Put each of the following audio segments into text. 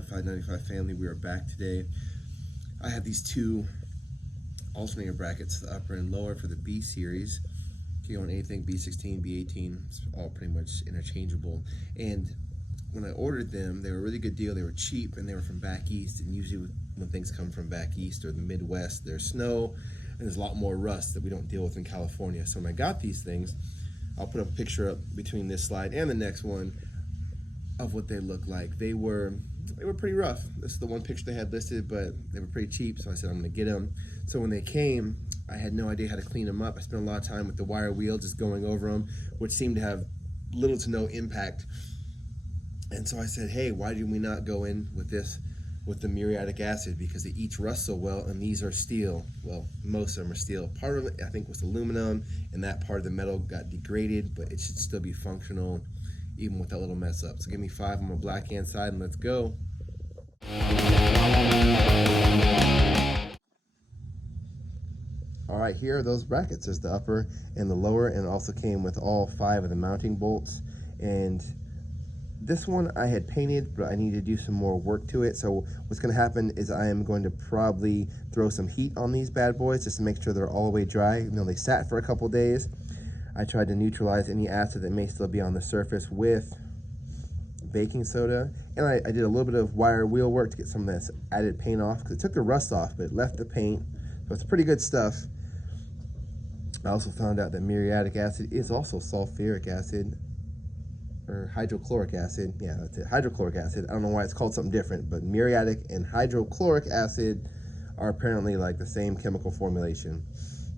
Modified 95 family, we are back today. I have these two alternator brackets, the upper and lower for the B series. You can go on anything B16, B18, it's all pretty much interchangeable. And when I ordered them, they were a really good deal. They were cheap and they were from back east. And usually when things come from back east or the Midwest, there's snow and there's a lot more rust that we don't deal with in California. So when I got these things, I'll put a picture up between this slide and the next one of what they look like. They were pretty rough. This is the one picture they had listed, but they were pretty cheap, so I said I'm gonna get them. So when they came, I had no idea how to clean them up. I spent a lot of time with the wire wheel just going over them, which seemed to have little to no impact. And so I said, hey, why did we not go in with this, with the muriatic acid? Because they each rust so well, and these are steel. Well, most of them are steel. Part of it, I think, was aluminum, and that part of the metal got degraded, but it should still be functional, even with that little mess up. So give me 5 on my black hand side and let's go. All right, here are those brackets. There's the upper and the lower, and it also came with all 5 of the mounting bolts. And this one I had painted, but I need to do some more work to it. So what's gonna happen is I am going to probably throw some heat on these bad boys just to make sure they're all the way dry. Even though they sat for a couple days, I tried to neutralize any acid that may still be on the surface with baking soda. And I did a little bit of wire wheel work to get some of this added paint off, because it took the rust off, but it left the paint. So it's pretty good stuff. I also found out that muriatic acid is also sulfuric acid, or hydrochloric acid. Yeah, that's it, hydrochloric acid. I don't know why it's called something different, but muriatic and hydrochloric acid are apparently like the same chemical formulation.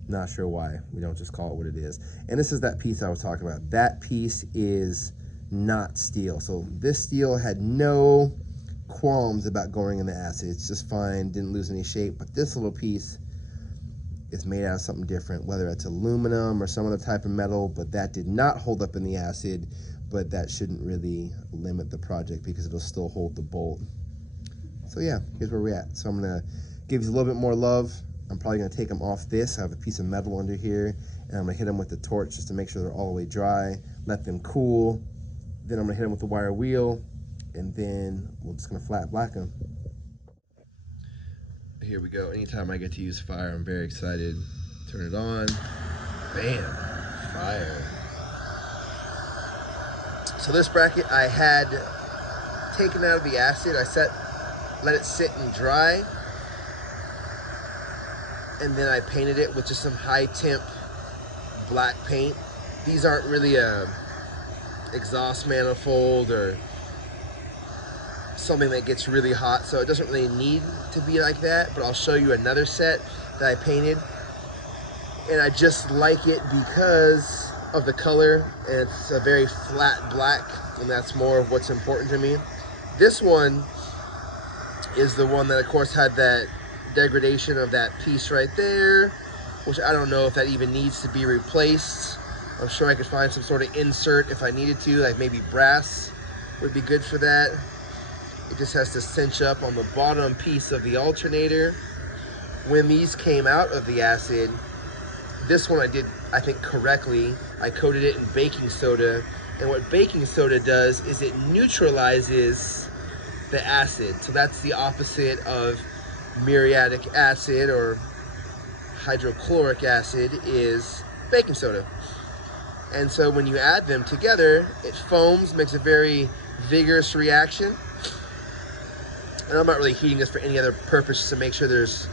Not sure why. We don't just call it what it is. And this is that piece I was talking about. That piece is not steel. So this steel had no qualms about going in the acid. It's just fine, didn't lose any shape. But this little piece is made out of something different, whether it's aluminum or some other type of metal, but that did not hold up in the acid. But that shouldn't really limit the project because it'll still hold the bolt. So yeah, here's where we're at. So I'm gonna give you a little bit more love. I'm probably gonna take them off this. I have a piece of metal under here, and I'm gonna hit them with the torch just to make sure they're all the way dry, let them cool. Then I'm gonna hit them with the wire wheel, and then we're just gonna flat black them. Here we go. Anytime I get to use fire, I'm very excited. Turn it on. Bam, fire. So this bracket I had taken out of the acid. Let it sit and dry, and then I painted it with just some high temp black paint. These aren't really a exhaust manifold or something that gets really hot, so it doesn't really need to be like that, but I'll show you another set that I painted, and I just like it because of the color, and it's a very flat black, and that's more of what's important to me. This one is the one that of course had that degradation of that piece right there, which I don't know if that even needs to be replaced. I'm sure I could find some sort of insert if I needed to, like maybe brass would be good for that. It just has to cinch up on the bottom piece of the alternator. When these came out of the acid, this one I did, I think, correctly. I coated it in baking soda, and what baking soda does is it neutralizes the acid. So that's the opposite of muriatic acid, or hydrochloric acid is baking soda. And so when you add them together, it foams, makes a very vigorous reaction. And I'm not really heating this for any other purpose, just to make sure there's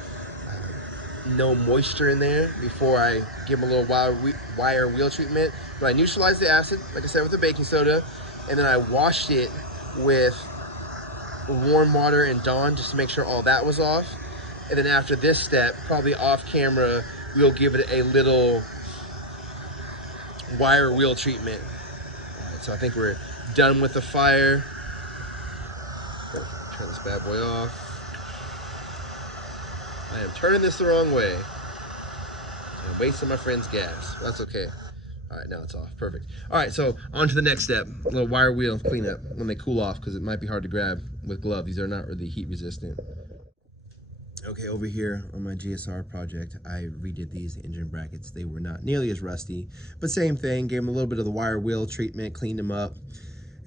no moisture in there before I give them a little wire wheel treatment. But I neutralized the acid, like I said, with the baking soda, and then I washed it with warm water and Dawn just to make sure all that was off. And then after this step, probably off camera, we'll give it a little wire wheel treatment. All right, so I think we're done with the fire. Turn this bad boy off. I am turning this the wrong way. I'm wasting my friend's gas. That's okay. All right, now it's off. Perfect. All right, so on to the next step. A little wire wheel cleanup when they cool off, because it might be hard to grab with gloves. These are not really heat resistant. Okay, over here on my GSR project, I redid these engine brackets. They were not nearly as rusty, but same thing. Gave them a little bit of the wire wheel treatment, cleaned them up,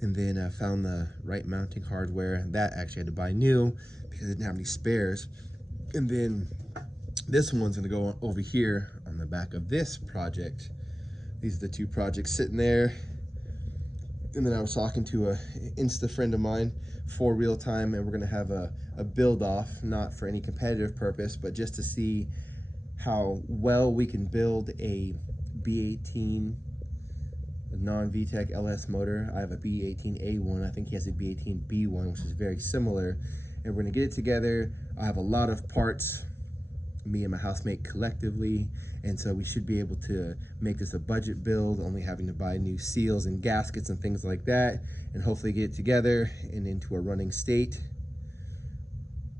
And then I found the right mounting hardware. That actually had to buy new because I didn't have any spares. And then this one's gonna go over here on the back of this project. These are the two projects sitting there. And then I was talking to a Insta friend of mine for real time, and we're gonna have a build off, not for any competitive purpose, but just to see how well we can build a B18 non-VTEC LS motor. I have a B18A1, I think he has a B18B1, which is very similar. And we're gonna get it together. I have a lot of parts, me and my housemate collectively, and so we should be able to make this a budget build, only having to buy new seals and gaskets and things like that, and hopefully get it together and into a running state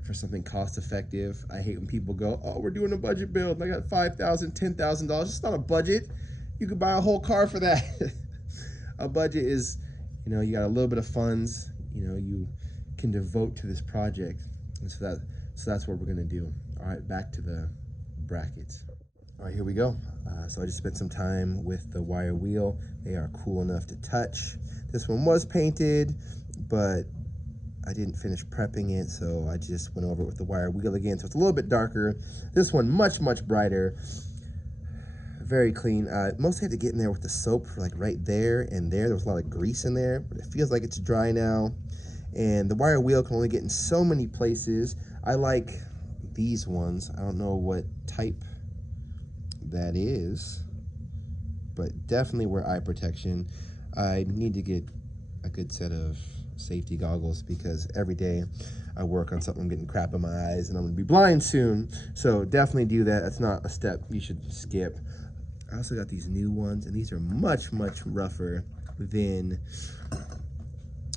for something cost effective. I hate when people go, oh, we're doing a budget build, I got $5,000, $10,000. It's not a budget. You could buy a whole car for that. A budget is, you know, you got a little bit of funds, you know, you can devote to this project. And so that's what we're gonna do. All right, back to the brackets. All right, here we go. So I just spent some time with the wire wheel. They are cool enough to touch. This one was painted, but I didn't finish prepping it, so I just went over it with the wire wheel again. So it's a little bit darker. This one much, much brighter. Very clean. Mostly had to get in there with the soap for like right there and there. There was a lot of grease in there, but it feels like it's dry now. And the wire wheel can only get in so many places. I like these ones. I don't know what type that is, but definitely wear eye protection. I need to get a good set of safety goggles because every day I work on something, I'm getting crap in my eyes and I'm gonna be blind soon. So definitely do that. That's not a step you should skip. I also got these new ones, and these are much, much rougher than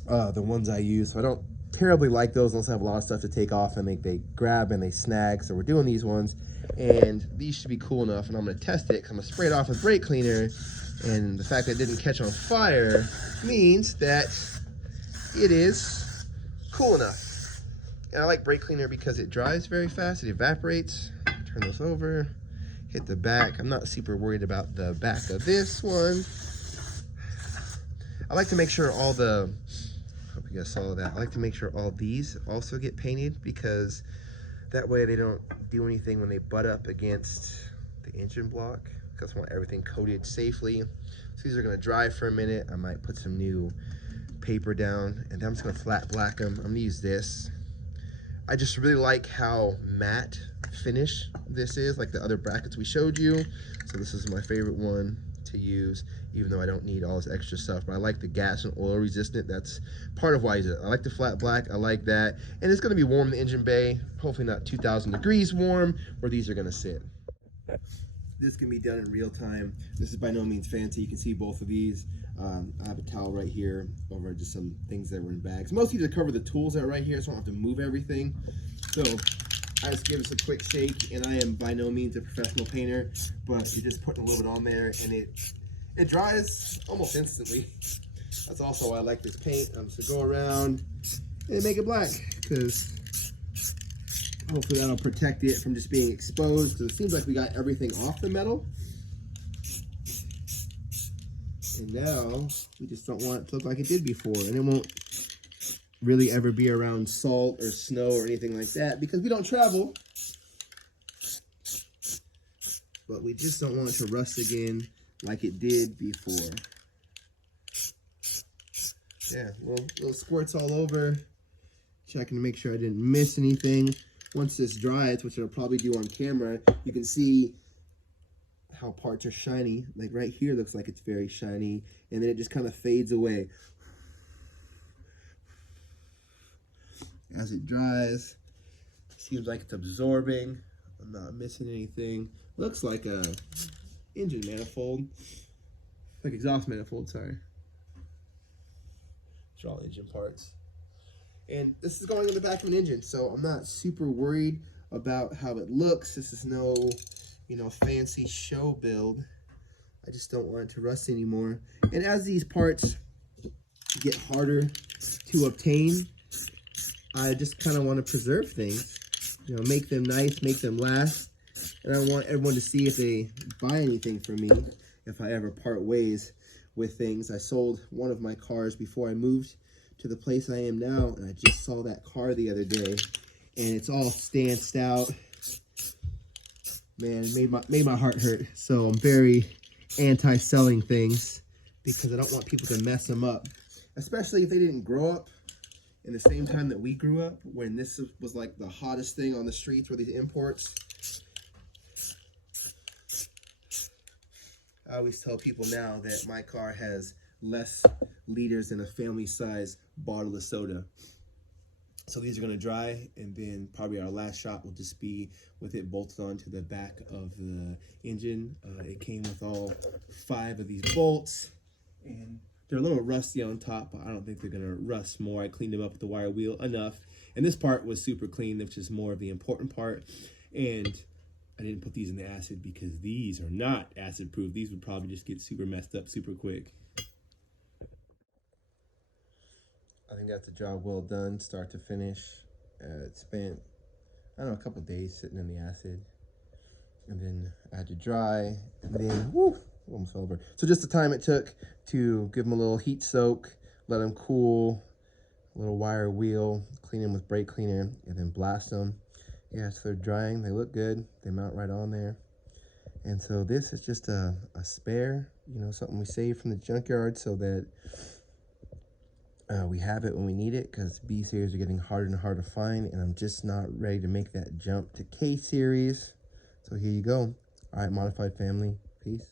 the ones I use. So I don't terribly like those unless I have a lot of stuff to take off, and they grab and they snag. So we're doing these ones, and these should be cool enough. And I'm gonna test it because I'm gonna spray it off with brake cleaner. And the fact that it didn't catch on fire means that it is cool enough. And I like brake cleaner because it dries very fast, it evaporates. Turn this over, hit the back. I'm not super worried about the back of this one. I like to make sure all the, hope you guys saw that. I like to make sure all these also get painted because that way they don't do anything when they butt up against the engine block, because I want everything coated safely. So these are gonna dry for a minute. I might put some new paper down, and then I'm just gonna flat black them. I'm gonna use this. I just really like how matte finish this is, like the other brackets we showed you. So this is my favorite one to use, even though I don't need all this extra stuff, but I like the gas and oil resistant. That's part of why I use it. I like the flat black, I like that. And it's gonna be warm in the engine bay, hopefully not 2,000 degrees warm, where these are gonna sit. This can be done in real time. This is by no means fancy. You can see both of these. I have a towel right here over just some things that were in bags. Mostly to cover the tools that are right here so I don't have to move everything. So I just give this a quick shake, and I am by no means a professional painter, but you're just putting a little bit on there, and it dries almost instantly. That's also why I like this paint. So go around and make it black, because hopefully that'll protect it from just being exposed, because it seems like we got everything off the metal. And now we just don't want it to look like it did before, and it won't really ever be around salt or snow or anything like that because we don't travel. But we just don't want it to rust again like it did before. Yeah, little squirts all over. Checking to make sure I didn't miss anything. Once this dries, which I'll probably do on camera, you can see how parts are shiny. Like right here looks like it's very shiny, and then it just kind of fades away. As it dries, seems like it's absorbing. I'm not missing anything. Looks like a engine manifold, like exhaust manifold, sorry. These are all engine parts. And this is going in the back of an engine, so I'm not super worried about how it looks. This is no, fancy show build. I just don't want it to rust anymore. And as these parts get harder to obtain, I just kind of want to preserve things, make them nice, make them last. And I want everyone to see if they buy anything from me, if I ever part ways with things. I sold one of my cars before I moved to the place I am now, and I just saw that car the other day, and it's all stanced out. Man, it made my heart hurt. So I'm very anti-selling things because I don't want people to mess them up, especially if they didn't grow up in the same time that we grew up, when this was like the hottest thing on the streets, were these imports. I always tell people now that my car has less liters than a family-size bottle of soda. So these are going to dry, and then probably our last shot will just be with it bolted onto the back of the engine. It came with all 5 of these bolts, and they're a little rusty on top, but I don't think they're going to rust more. I cleaned them up with the wire wheel enough, and this part was super clean, which is more of the important part. And I didn't put these in the acid because these are not acid proof. These would probably just get super messed up super quick. I think that's a job well done, start to finish. It spent, I don't know, a couple days sitting in the acid. And then I had to dry, and then, whoo, almost fell over. So just the time it took to give them a little heat soak, let them cool, a little wire wheel, clean them with brake cleaner, and then blast them. Yeah, so they're drying, they look good, they mount right on there. And so this is just a spare, you know, something we saved from the junkyard so that we have it when we need it, because B series are getting harder and harder to find, and I'm just not ready to make that jump to K series. So here you go. All right, modified family, peace.